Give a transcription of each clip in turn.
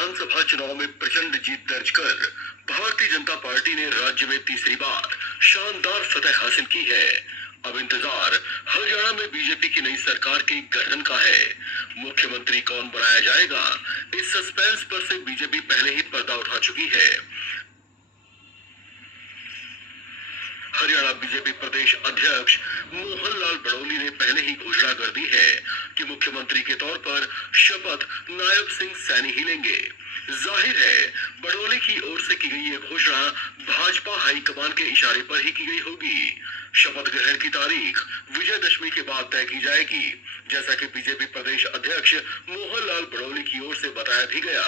विधानसभा चुनाव में प्रचंड जीत दर्ज कर भारतीय जनता पार्टी ने राज्य में तीसरी बार शानदार फतह हासिल की है। अब इंतजार हरियाणा में बीजेपी की नई सरकार के गठन का है। मुख्यमंत्री कौन बनाया जाएगा, इस सस्पेंस पर से बीजेपी पहले ही पर्दा उठा चुकी है। हरियाणा बीजेपी प्रदेश अध्यक्ष मोहन लाल बड़ौली ने पहले ही घोषणा कर दी है कि मुख्यमंत्री के तौर पर शपथ नायब सिंह सैनी ही लेंगे। जाहिर है बड़ौली की ओर से की गई ये घोषणा भाजपा हाईकमान के इशारे पर ही की गई होगी। शपथ ग्रहण की तारीख विजयदशमी के बाद तय की जाएगी, जैसा कि बीजेपी प्रदेश अध्यक्ष मोहन लाल बड़ौली की ओर से बताया भी गया।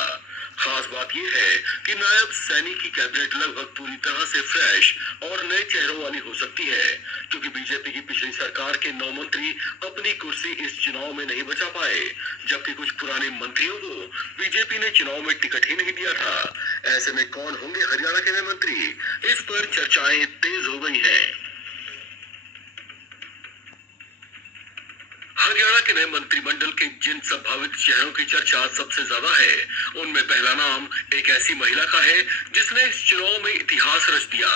खास बात यह है कि नायब सैनी की कैबिनेट लगभग पूरी तरह से फ्रेश और नए चेहरों वाली हो सकती है, क्योंकि बीजेपी की पिछली सरकार के 9 मंत्री अपनी कुर्सी इस चुनाव में नहीं बचा पाए, जबकि कुछ पुराने मंत्रियों को बीजेपी ने चुनाव में टिकट ही नहीं दिया था। ऐसे में कौन होंगे हरियाणा के नए मंत्री, इस पर चर्चाएं तेज हो गई हैं। हरियाणा के नए मंत्रिमंडल के जिन संभावित चेहरों की चर्चा सबसे ज्यादा है, उनमें पहला नाम एक ऐसी महिला का है जिसने इस चुनाव में इतिहास रच दिया।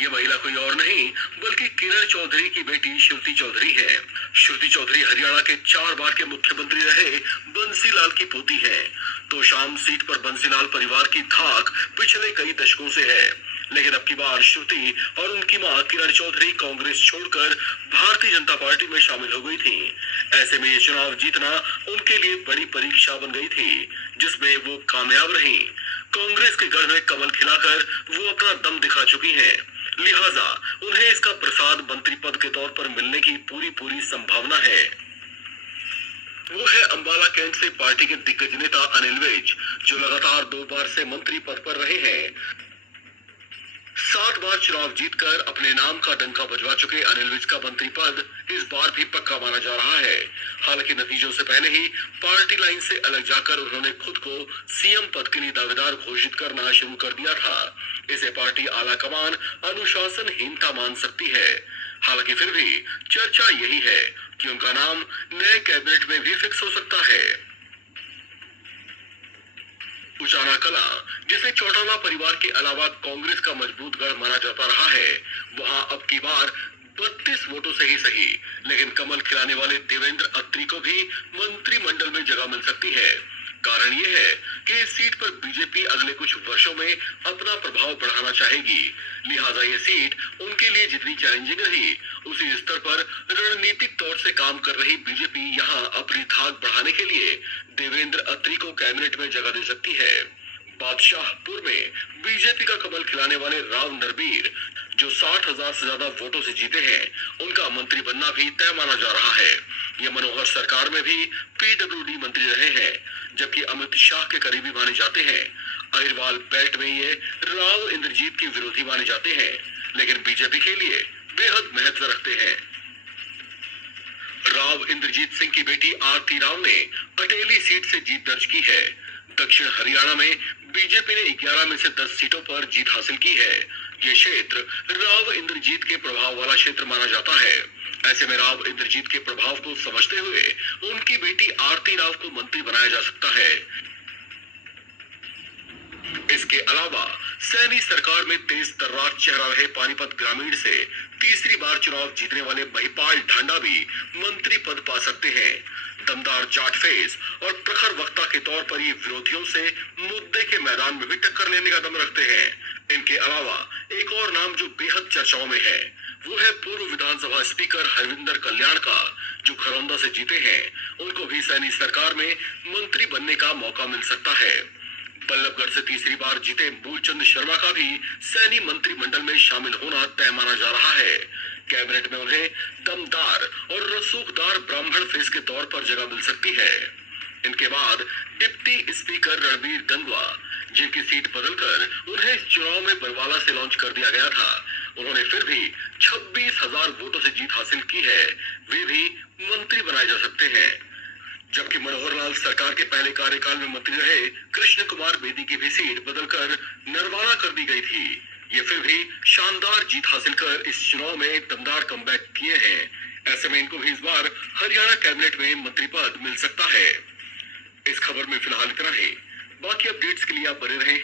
ये महिला कोई और नहीं बल्कि किरण चौधरी की बेटी श्रुति चौधरी है। श्रुति चौधरी हरियाणा के 4 बार के मुख्यमंत्री रहे बंसीलाल की पोती है। तो शाम सीट पर बंसीलाल परिवार की धाक पिछले कई दशकों से है, लेकिन अब की बार श्रुति और उनकी मां किरण चौधरी कांग्रेस छोड़कर भारतीय जनता पार्टी में शामिल हो गई थी। ऐसे में ये चुनाव जीतना उनके लिए बड़ी परीक्षा बन गई थी, जिसमें वो कामयाब रही। कांग्रेस के गढ़ में कमल खिलाकर वो अपना दम दिखा चुकी हैं, लिहाजा उन्हें इसका प्रसाद मंत्री पद के तौर पर मिलने की पूरी संभावना है। वो है अंबाला कैंट से पार्टी के दिग्गज नेता अनिल विज, जो लगातार 2 बार से मंत्री पद पर रहे हैं। 7 बार चुनाव जीतकर अपने नाम का डंका बजवा चुके अनिल विज का मंत्री पद इस बार भी पक्का माना जा रहा है। हालांकि नतीजों से पहले ही पार्टी लाइन से अलग जाकर उन्होंने खुद को सीएम पद के लिए दावेदार घोषित करना शुरू कर दिया था। इसे पार्टी आलाकमान अनुशासनहीनता मान सकती है। हालांकि फिर भी चर्चा यही है कि उनका नाम नए कैबिनेट में भी फिक्स हो सकता है। उचाना कला, जिसे चौटाला परिवार के अलावा कांग्रेस का मजबूत गढ़ माना जाता रहा है, वहां अब की बार 32 वोटों से ही सही, लेकिन कमल खिलाने वाले देवेंद्र अत्री को भी मंत्रिमंडल में जगह मिल सकती है। कारण ये है कि इस सीट पर बीजेपी अगले कुछ वर्षों में अपना प्रभाव बढ़ाना चाहेगी, लिहाजा ये सीट उनके लिए जितनी चैलेंजिंग रही, उसी स्तर पर रणनीतिक तौर से काम कर रही बीजेपी यहाँ अपनी धाक बढ़ाने के लिए देवेंद्र अत्री को कैबिनेट में जगह दे सकती है। बादशाहपुर में बीजेपी का कमल खिलाने वाले राव नरबीर, जो 60,000 से ज्यादा वोटों से जीते हैं, उनका मंत्री बनना भी तय माना जा रहा है। ये मनोहर सरकार में भी पीडब्ल्यूडी मंत्री रहे हैं, जबकि अमित शाह के करीबी माने जाते हैं। अहिरवाल बेल्ट में ये राव इंद्रजीत के विरोधी माने जाते हैं, लेकिन बीजेपी के लिए बेहद महत्व रखते हैं। राव इंद्रजीत सिंह की बेटी आरती राव ने अटेली सीट से जीत दर्ज की है। दक्षिण हरियाणा में बीजेपी ने 11 में से 10 सीटों पर जीत हासिल की है। ये क्षेत्र राव इंद्रजीत के प्रभाव वाला क्षेत्र माना जाता है। ऐसे में राव इंद्रजीत के प्रभाव को समझते हुए उनकी बेटी आरती राव को मंत्री बनाया जा सकता है। इसके अलावा सैनी सरकार में तेज तर्रार चेहरा रहे पानीपत ग्रामीण से तीसरी बार चुनाव जीतने वाले महिपाल ढांडा भी मंत्री पद पा सकते हैं। दमदार जाट फेस और प्रखर वक्ता के तौर पर ये विरोधियों से मुद्दे के मैदान में भी टक्कर लेने का दम रखते हैं। इनके अलावा एक और नाम जो बेहद चर्चाओं में है, वो है पूर्व विधानसभा स्पीकर हरविंदर कल्याण का, जो खरौंदा से जीते हैं। उनको भी सैनी सरकार में मंत्री बनने का मौका मिल सकता है। बल्लभगढ़ से तीसरी बार जीते मूलचंद शर्मा का भी सैनी मंत्रिमंडल में शामिल होना तय माना जा रहा है। कैबिनेट में उन्हें दमदार और रसूखदार ब्राह्मण फेस के तौर पर जगह मिल सकती है। इनके बाद डिप्टी स्पीकर रणबीर गंगवा, जिनकी सीट बदलकर उन्हें इस चुनाव में बरवाला से लॉन्च कर दिया गया था, उन्होंने फिर भी 26,000 वोटों से जीत हासिल की है। वे भी मंत्री बनाए जा सकते हैं। जबकि मनोहर लाल सरकार के पहले कार्यकाल में मंत्री रहे कृष्ण कुमार बेदी की भी सीट बदलकर नरवाना कर दी गई थी। ये फिर भी शानदार जीत हासिल कर इस चुनाव में दमदार कमबैक किए हैं। ऐसे में इनको भी इस बार हरियाणा कैबिनेट में मंत्री पद मिल सकता है। इस खबर में फिलहाल इतना ही। बाकी अपडेट्स के लिए आप बने रहें